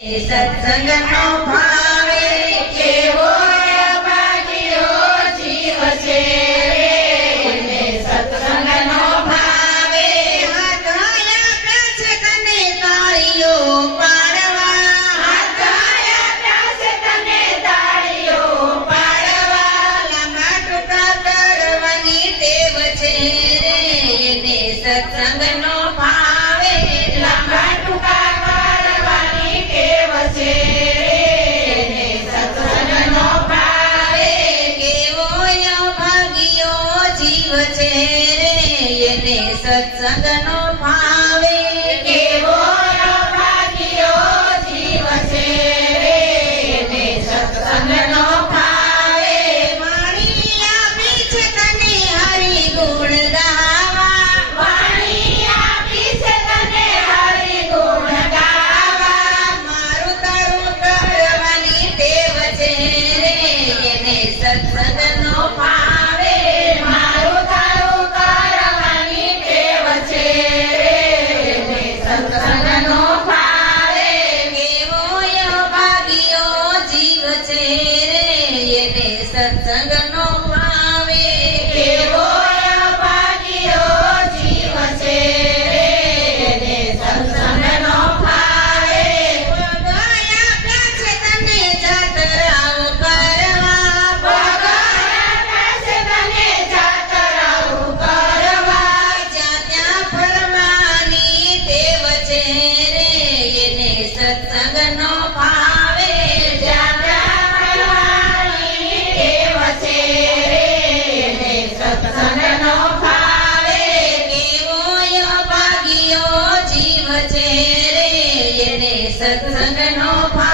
सत्संग नो सत्संगनो esta સત્સંગ નો ભાવ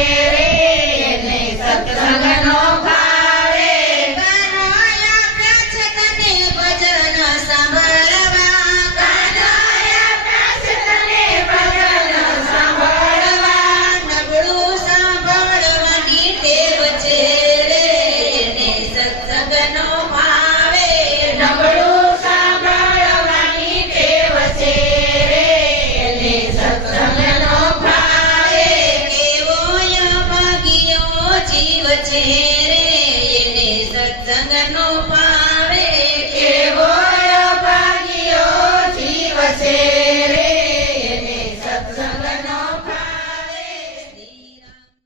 Jesse.